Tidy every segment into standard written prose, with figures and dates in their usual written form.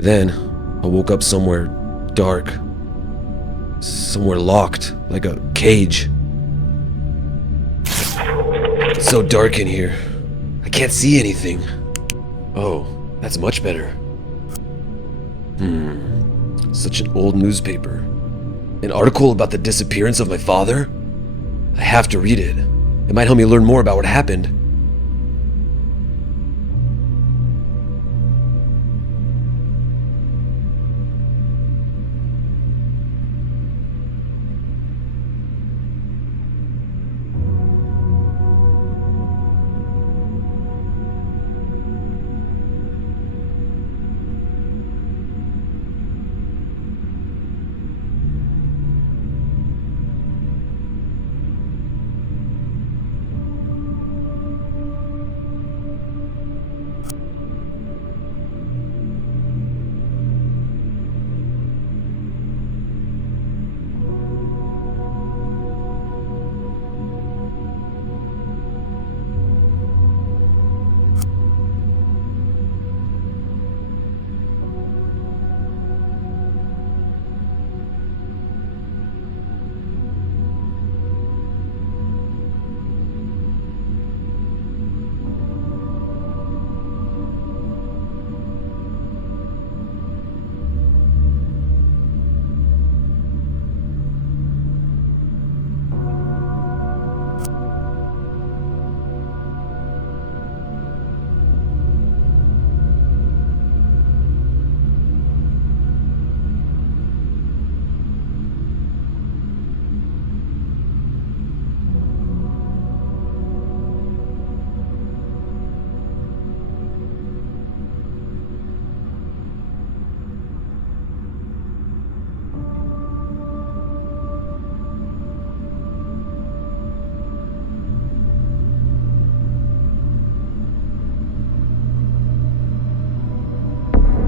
Then, I woke up somewhere dark. Somewhere locked, like a cage. It's so dark in here. I can't see anything. Oh, that's much better. Such an old newspaper. An article about the disappearance of my father? I have to read it. It might help me learn more about what happened.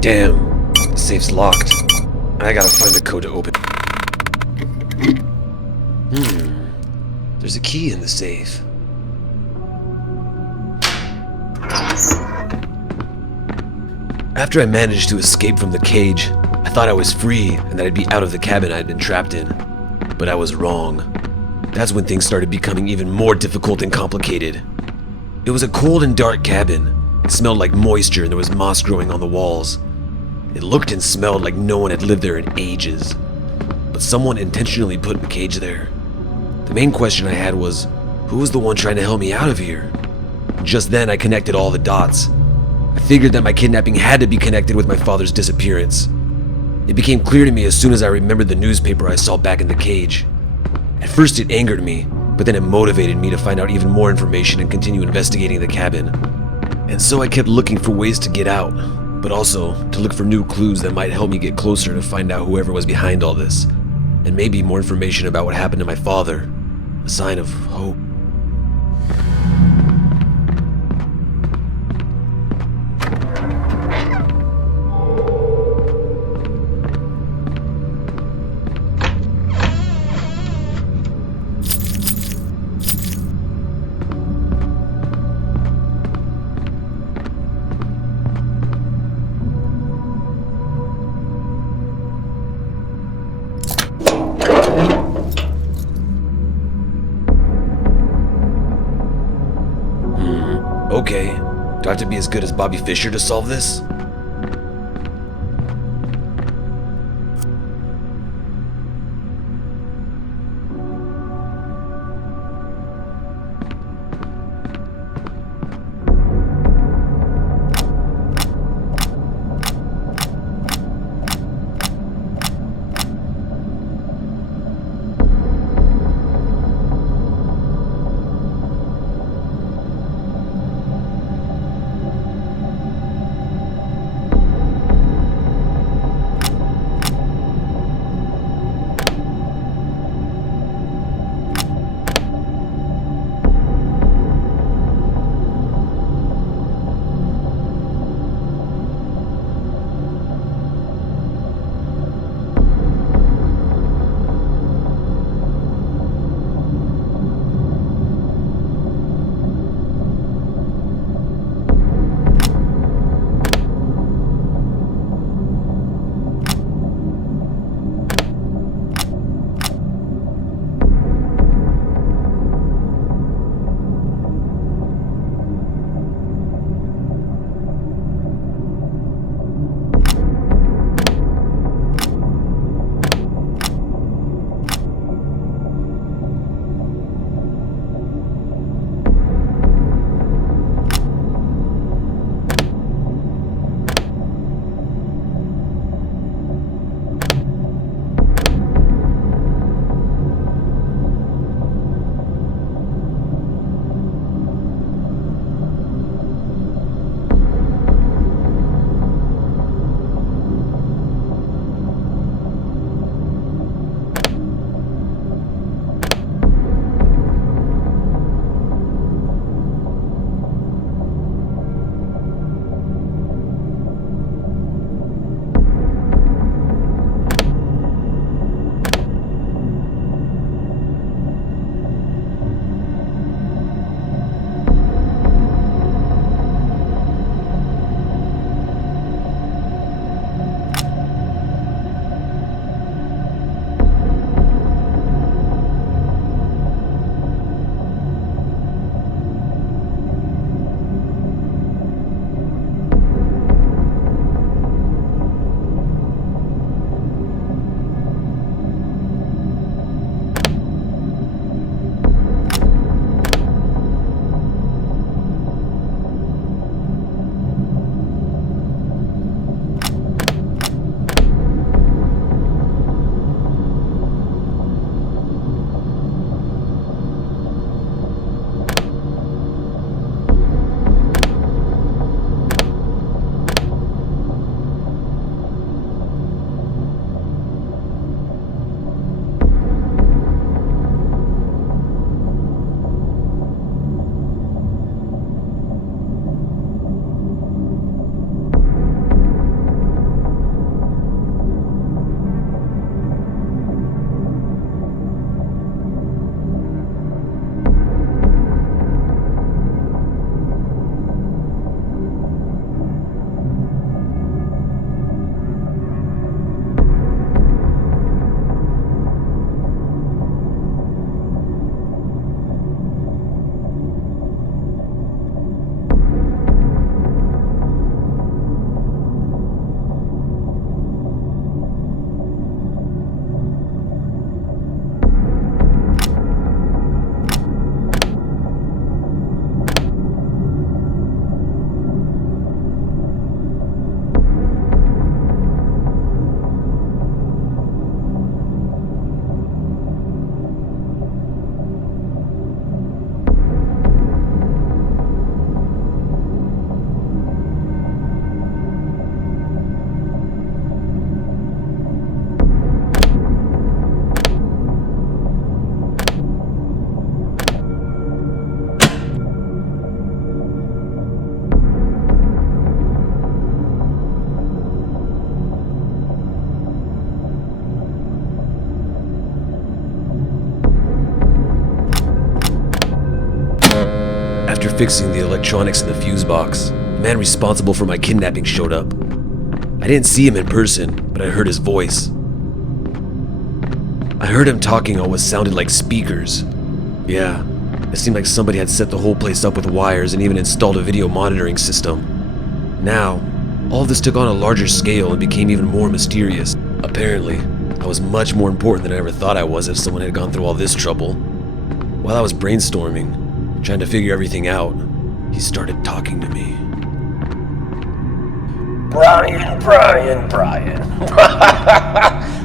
Damn, the safe's locked. I gotta find the code to open it. There's a key in the safe. After I managed to escape from the cage, I thought I was free and that I'd be out of the cabin I'd been trapped in. But I was wrong. That's when things started becoming even more difficult and complicated. It was a cold and dark cabin. It smelled like moisture and there was moss growing on the walls. It looked and smelled like no one had lived there in ages. But someone intentionally put the cage there. The main question I had was, who was the one trying to help me out of here? Just then I connected all the dots. I figured that my kidnapping had to be connected with my father's disappearance. It became clear to me as soon as I remembered the newspaper I saw back in the cage. At first it angered me, but then it motivated me to find out even more information and continue investigating the cabin. And so I kept looking for ways to get out, but also to look for new clues that might help me get closer to find out whoever was behind all this, and maybe more information about what happened to my father, a sign of hope. Okay, do I have to be as good as Bobby Fischer to solve this? fixing the electronics in the fuse box, the man responsible for my kidnapping showed up. I didn't see him in person, but I heard his voice. I heard him talking on what sounded like speakers. Yeah, it seemed like somebody had set the whole place up with wires and even installed a video monitoring system. Now, all of this took on a larger scale and became even more mysterious. Apparently, I was much more important than I ever thought I was if someone had gone through all this trouble. While I was brainstorming, trying to figure everything out, he started talking to me. Brian.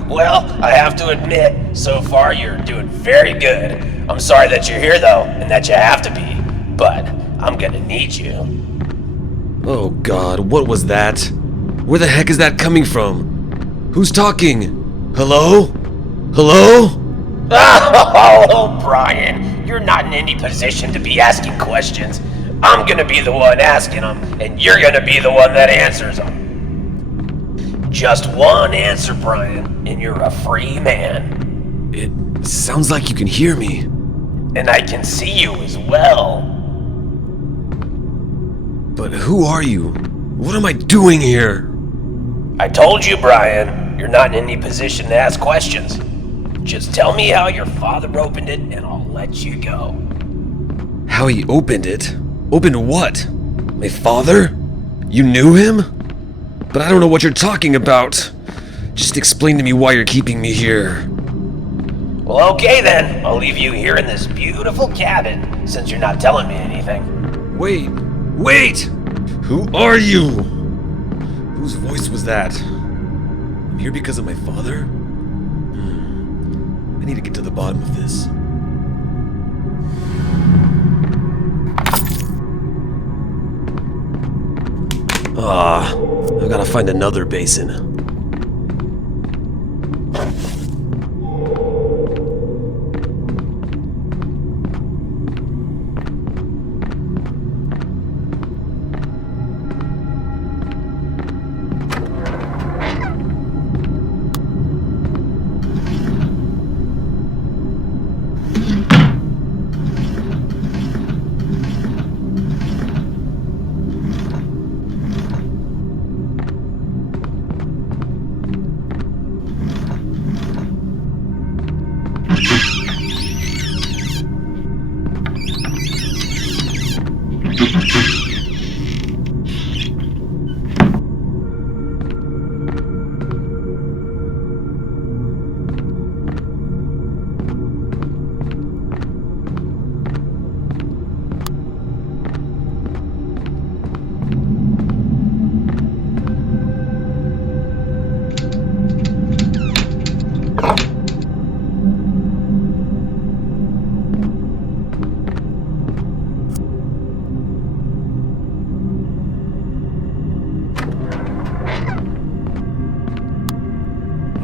Well, I have to admit, so far you're doing very good. I'm sorry that you're here though, and that you have to be, but I'm gonna need you. Oh God, what was that? Where the heck is that coming from? Who's talking? Hello? Hello? Oh, Brian, you're not in any position to be asking questions. I'm gonna be the one asking them, and you're gonna be the one that answers them. Just one answer, Brian, and you're a free man. It sounds like you can hear me. And I can see you as well. But who are you? What am I doing here? I told you, Brian, you're not in any position to ask questions. Just tell me how your father opened it, and I'll let you go. How he opened it? Opened what? My father? You knew him? But I don't know what you're talking about. Just explain to me why you're keeping me here. Well, okay then. I'll leave you here in this beautiful cabin, since you're not telling me anything. Wait! Who are you? Whose voice was that? I'm here because of my father? I need to get to the bottom of this. I've gotta find another basin.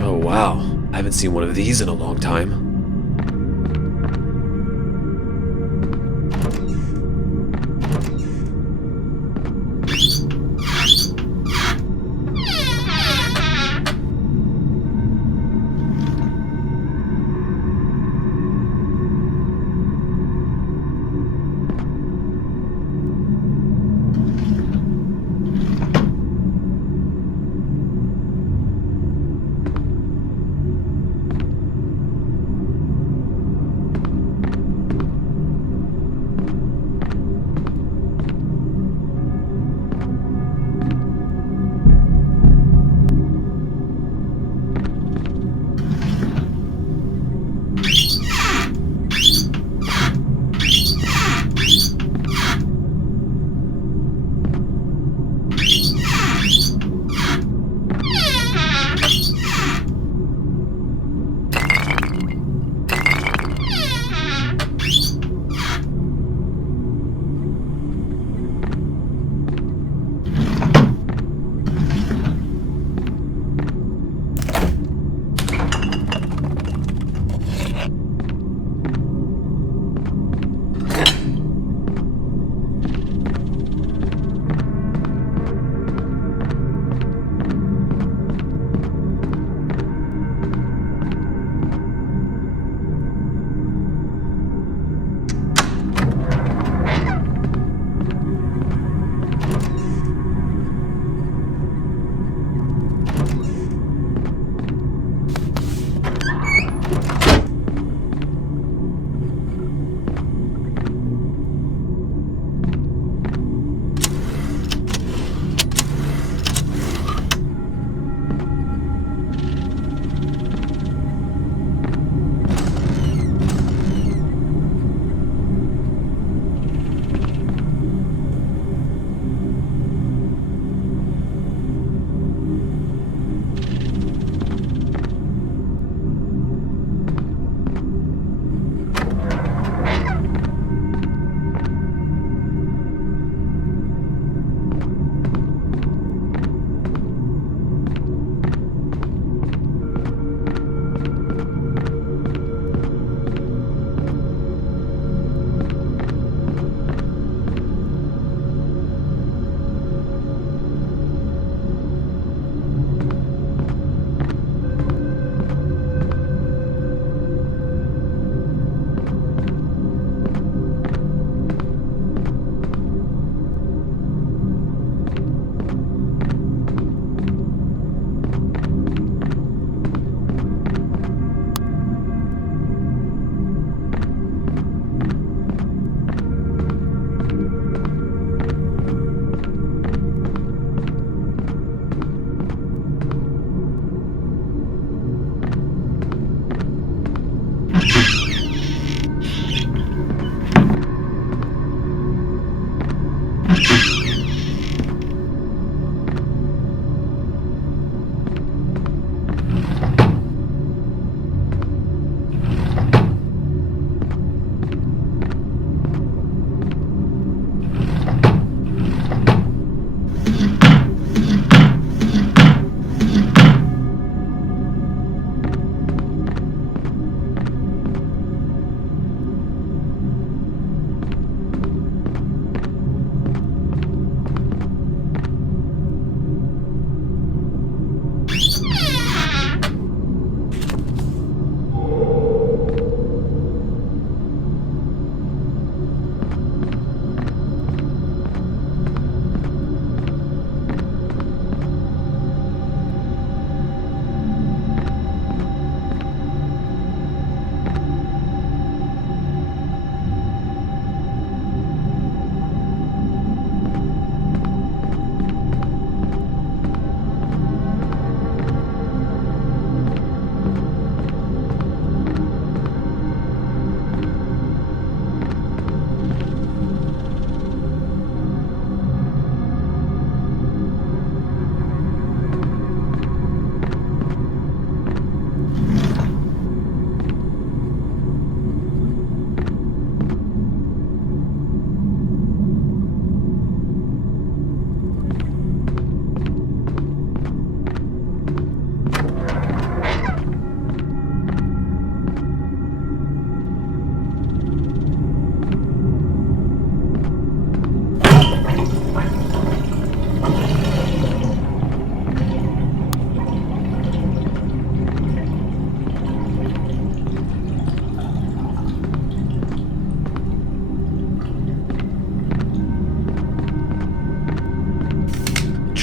Oh wow, I haven't seen one of these in a long time.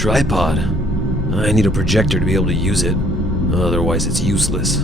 tripod. I need a projector to be able to use it. Otherwise, it's useless.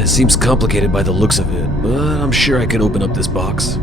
It seems complicated by the looks of it, but I'm sure I can open up this box.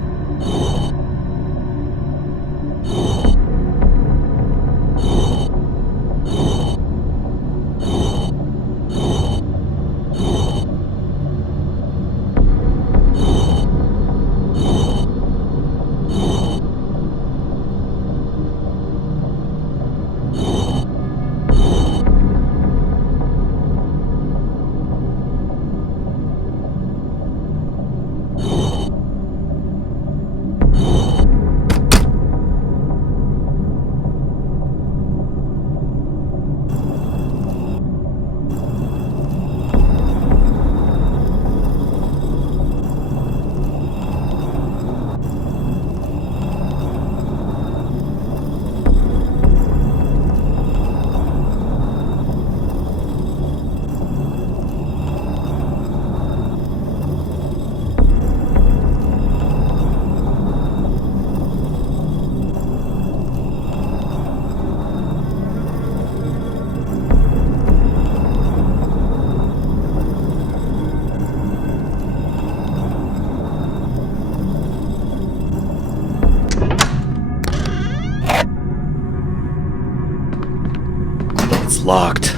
It's locked.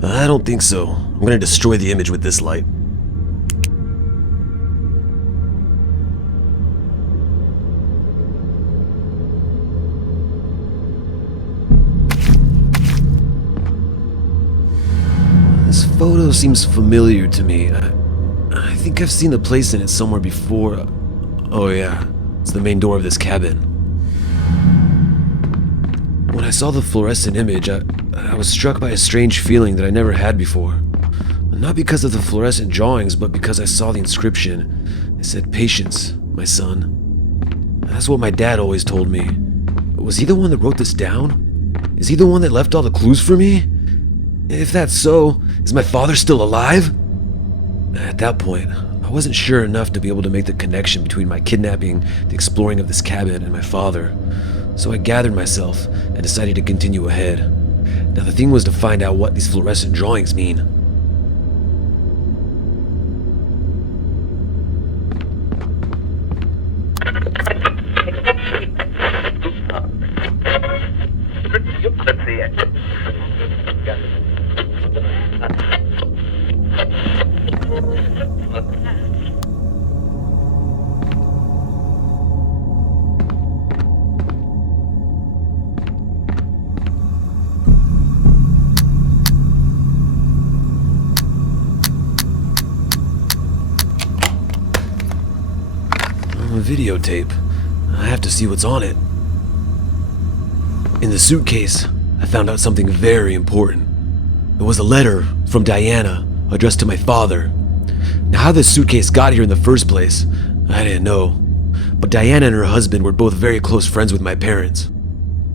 I don't think so. I'm gonna destroy the image with this light. This photo seems familiar to me. I think I've seen the place in it somewhere before. Oh yeah, it's the main door of this cabin. When I saw the fluorescent image, I was struck by a strange feeling that I never had before. Not because of the fluorescent drawings, but because I saw the inscription. It said, "Patience, my son." That's what my dad always told me. Was he the one that wrote this down? Is he the one that left all the clues for me? If that's so, is my father still alive? At that point, I wasn't sure enough to be able to make the connection between my kidnapping, the exploring of this cabin, and my father. So I gathered myself and decided to continue ahead. Now the thing was to find out what these fluorescent drawings mean. A videotape. I have to see what's on it. In the suitcase, I found out something very important. It was a letter from Diana addressed to my father. Now, how this suitcase got here in the first place, I didn't know. But Diana and her husband were both very close friends with my parents.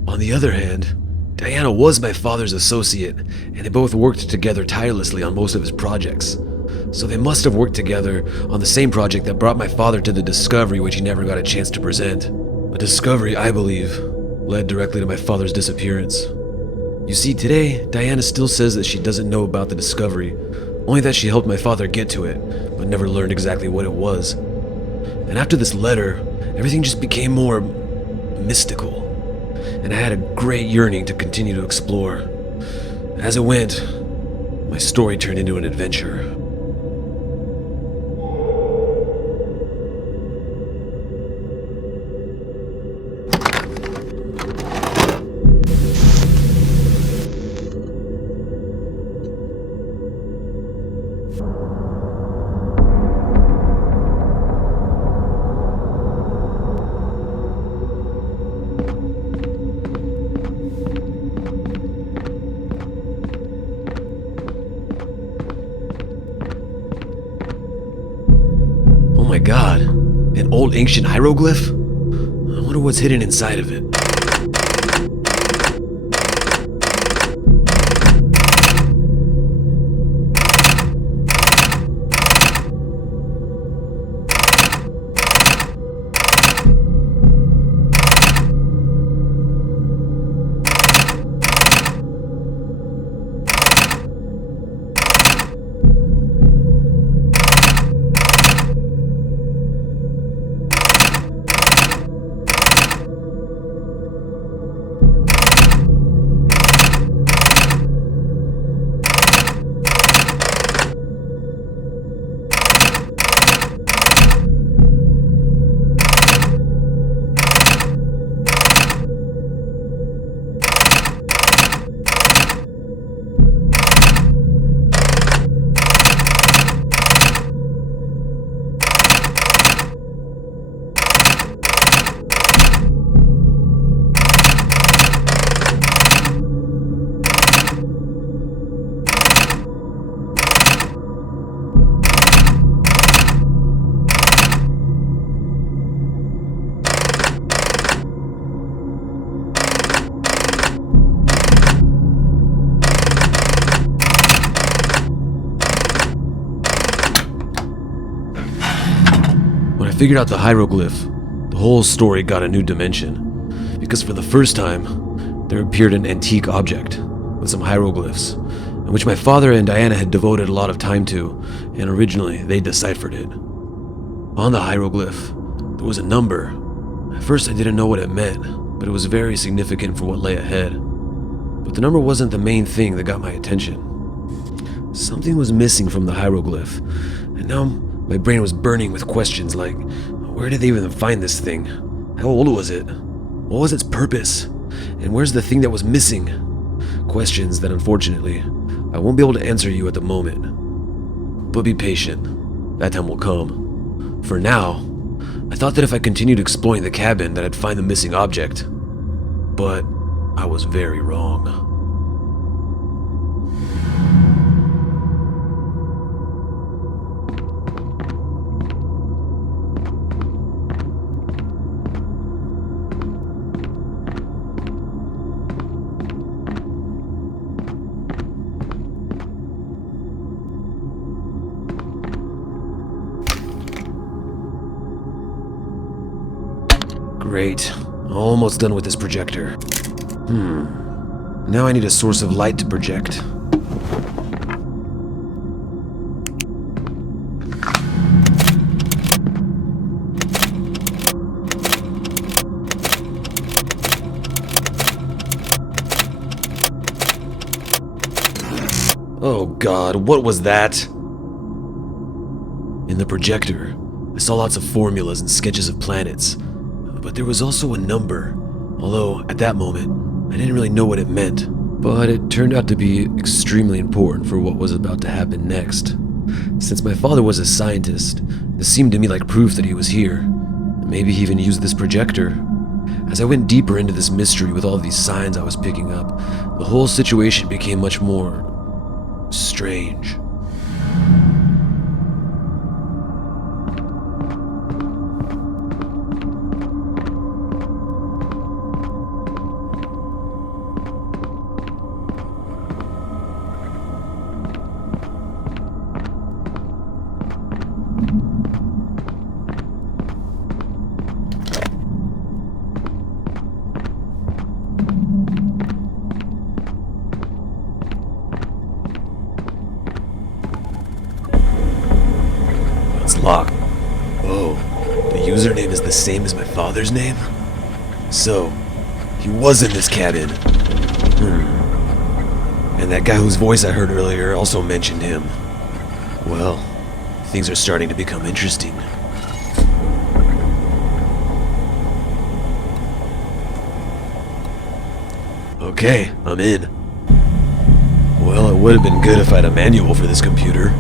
On the other hand, Diana was my father's associate, and they both worked together tirelessly on most of his projects. So they must have worked together on the same project that brought my father to the discovery which he never got a chance to present. A discovery, I believe, led directly to my father's disappearance. You see, today, Diana still says that she doesn't know about the discovery, only that she helped my father get to it, but never learned exactly what it was. And after this letter, everything just became more mystical, and I had a great yearning to continue to explore. As it went, my story turned into an adventure. Oh my god, an old ancient hieroglyph? I wonder what's hidden inside of it. When I figured out the hieroglyph, the whole story got a new dimension, because for the first time, there appeared an antique object with some hieroglyphs, in which my father and Diana had devoted a lot of time to, and originally they deciphered it. On the hieroglyph, there was a number. At first I didn't know what it meant, but it was very significant for what lay ahead. But the number wasn't the main thing that got my attention. Something was missing from the hieroglyph, and now my brain was burning with questions like, where did they even find this thing? How old was it? What was its purpose? And where's the thing that was missing? Questions that unfortunately, I won't be able to answer you at the moment. But be patient, that time will come. For now, I thought that if I continued exploring the cabin that I'd find the missing object. But I was very wrong. Great. Almost done with this projector. Now I need a source of light to project. Oh God, what was that? In the projector, I saw lots of formulas and sketches of planets, but there was also a number, although at that moment, I didn't really know what it meant. But it turned out to be extremely important for what was about to happen next. Since my father was a scientist, this seemed to me like proof that he was here. Maybe he even used this projector. As I went deeper into this mystery with all these signs I was picking up, the whole situation became much more strange. It's locked. Whoa, the username is the same as my father's name? So, he was in this cabin. And that guy whose voice I heard earlier also mentioned him. Well, things are starting to become interesting. Okay, I'm in. Well, it would have been good if I had a manual for this computer.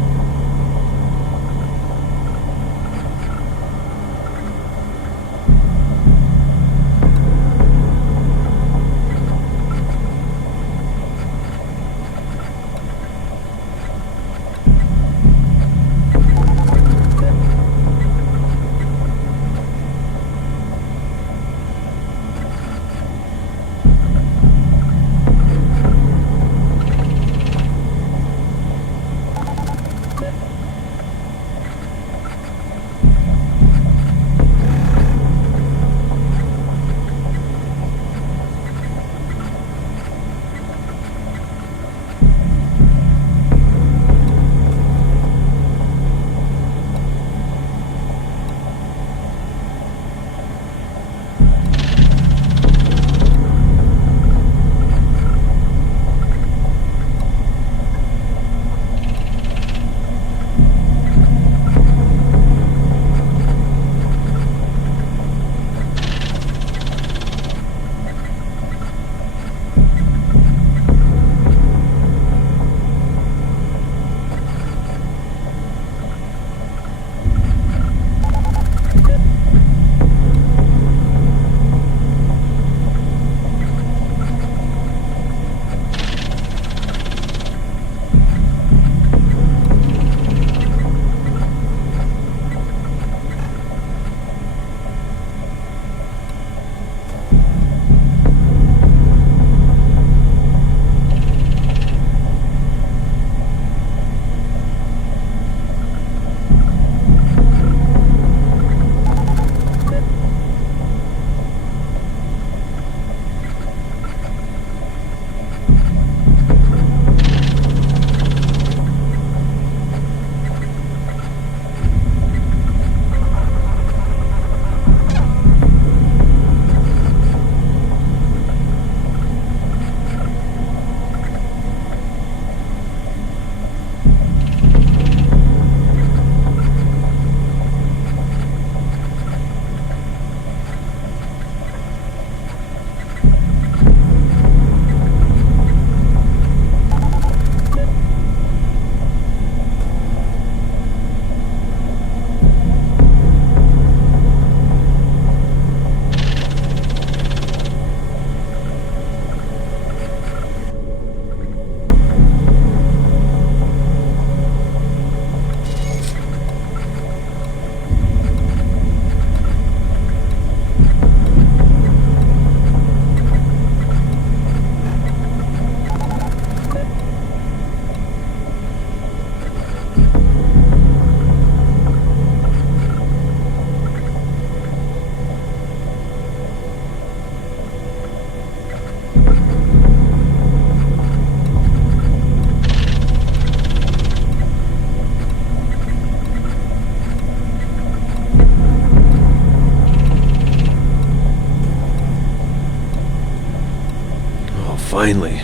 Finally.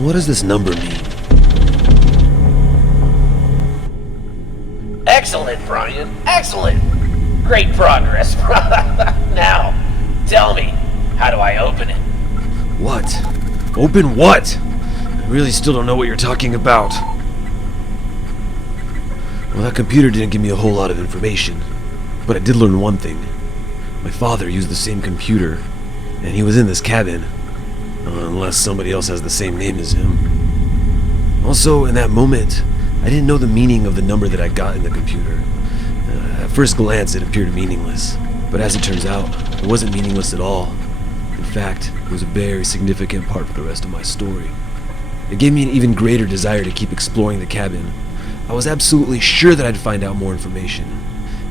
What does this number mean? Excellent, Brian. Brian. Excellent. Great progress. Now, tell me, how do I open it? What? Open what? I really still don't know what you're talking about. Well, that computer didn't give me a whole lot of information, but I did learn one thing. My father used the same computer, and he was in this cabin, unless somebody else has the same name as him. Also, in that moment, I didn't know the meaning of the number that I got in the computer. At first glance, it appeared meaningless, but as it turns out, it wasn't meaningless at all. In fact, it was a very significant part for the rest of my story. It gave me an even greater desire to keep exploring the cabin. I was absolutely sure that I'd find out more information.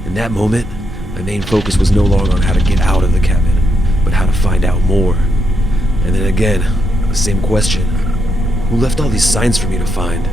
In that moment, my main focus was no longer on how to get out of the cabin, but how to find out more. And then again, the same question. Who left all these signs for me to find?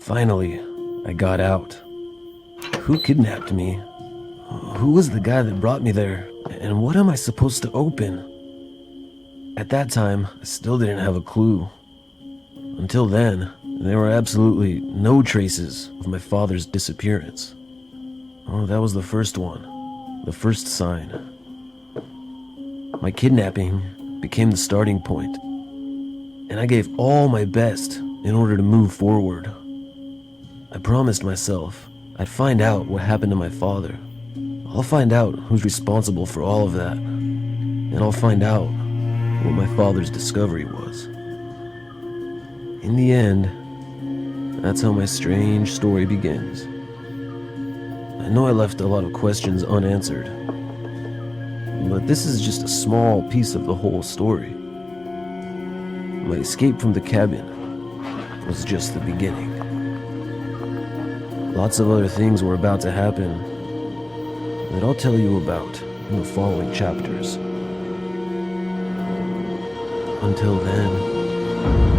Finally, I got out. Who kidnapped me? Who was the guy that brought me there? And what am I supposed to open? At that time, I still didn't have a clue. Until then, there were absolutely no traces of my father's disappearance. Oh, that was the first one. The first sign. My kidnapping became the starting point, and I gave all my best in order to move forward. I promised myself I'd find out what happened to my father. I'll find out who's responsible for all of that, and I'll find out what my father's discovery was. In the end, that's how my strange story begins. I know I left a lot of questions unanswered, but this is just a small piece of the whole story. My escape from the cabin was just the beginning. Lots of other things were about to happen that I'll tell you about in the following chapters. Until then...